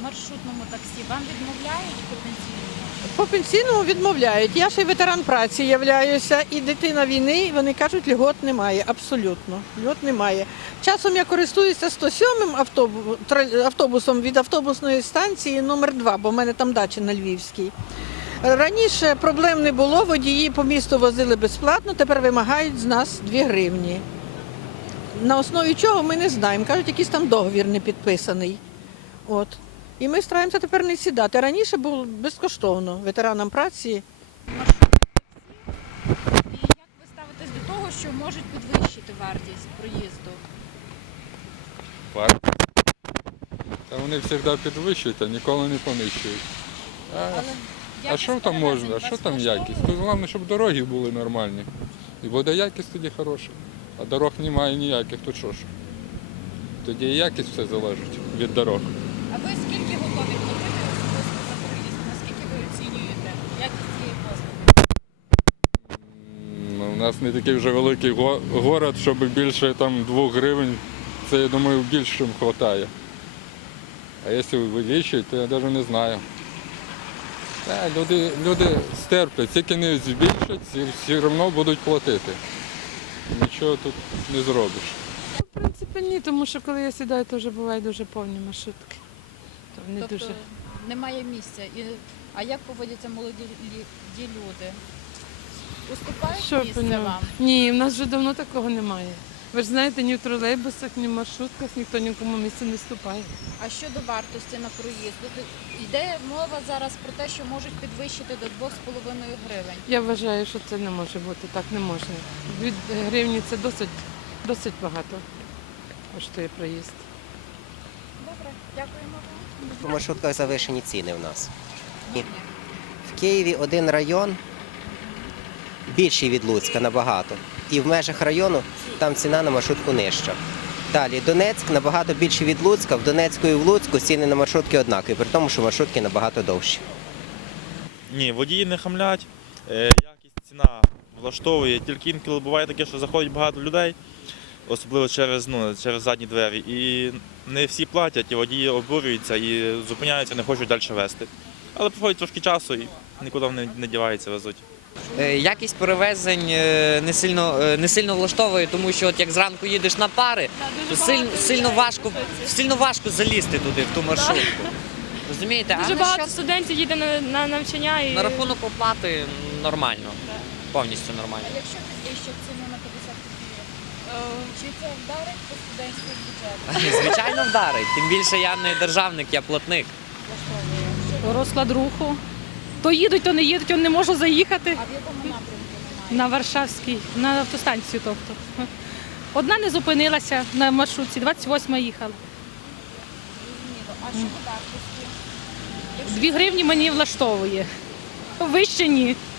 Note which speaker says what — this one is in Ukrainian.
Speaker 1: маршрутному таксі вам відмовляють потенційно?
Speaker 2: По пенсійному відмовляють. Я ще й ветеран праці являюся, і дитина війни, і вони кажуть, льгот немає, абсолютно. Льгот немає. Часом я користуюся 107-м автобусом від автобусної станції номер 2, бо в мене там дача на Львівській. Раніше проблем не було, водії по місту возили безплатно, тепер вимагають з нас 2 гривні. На основі чого ми не знаємо. Кажуть, якийсь там договір не підписаний. От. І ми стараємося тепер не сідати. Раніше було безкоштовно ветеранам праці.
Speaker 1: І як ви ставитесь до того, що можуть підвищити вартість проїзду?
Speaker 3: Та вони завжди підвищують, а ніколи не понищують. А що там можна? А що там якість? Тут головне, щоб дороги були нормальні. І буде якість тоді хороша. А дорог немає ніяких, то що ж? Тоді і якість все залежить від дорог.
Speaker 1: А ви скільки готові платити особисто за проїзд? Наскільки ви оцінюєте якість цієї послуги?
Speaker 3: У нас не такий вже великий город, щоб більше там 2 гривень, це, я думаю, більше чим вистачає. А якщо вивищують, то я навіть не знаю. Люди стерплять, тільки не збільшать, і все одно будуть платити. Нічого тут не зробиш.
Speaker 4: В принципі, ні, тому що коли я сідаю, то вже бувають дуже повні маршрутки. То вони
Speaker 1: Тобто
Speaker 4: дуже...
Speaker 1: немає місця. А як поводяться молоді люди? Уступають місце
Speaker 4: поняла?
Speaker 1: вам?
Speaker 4: Ні, в нас вже давно такого немає. Ви ж знаєте, ні в тролейбусах, ні в маршрутках ніхто нікому місце не вступає.
Speaker 1: А щодо вартості на проїзд? Тут йде мова зараз про те, що можуть підвищити до 2,5 гривень.
Speaker 4: Я вважаю, що це не може бути, так не можна. 2 гривні – це досить багато коштує проїзд.
Speaker 1: Добре, дякуємо вам.
Speaker 5: По маршрутках завишені ціни в нас. В Києві один район більший від Луцька набагато. І в межах району там ціна на маршрутку нижча. Далі Донецьк набагато більший від Луцька, в Донецьку і в Луцьку ціни на маршрутки однакові, при тому, що маршрутки набагато довші.
Speaker 6: Ні, водії не хамлять, якість ціна влаштовує, тільки інколи буває таке, що заходить багато людей, особливо через задні двері, і не всі платять, і водії обурюються і зупиняються, не хочуть далі вести. Але проходить трошки часу і нікуди вони не діваються, везуть.
Speaker 7: Якість перевезень не сильно влаштовує, тому що от як зранку їдеш на пари, то сильно важко залізти туди, в ту маршрутку. Розумієте?
Speaker 8: Дуже багато студентів їде на навчання. І...
Speaker 7: На рахунок оплати нормально, повністю нормально.
Speaker 1: А якщо підвищать ціну на 50 копійок, чи це вдарить по студентському бюджету?
Speaker 7: Звичайно, вдарить. Тим більше я не державник, я платник.
Speaker 8: Розклад руху. То їдуть, то не їдуть, он не можу заїхати.
Speaker 1: А в якому напрямку немає?
Speaker 8: На Варшавській, на автостанцію тобто. Одна не зупинилася на маршрутці, 28-ма їхала.
Speaker 1: Зрозуміло. А щодо вартості?
Speaker 8: 2 гривні мені влаштовує. Вище ні.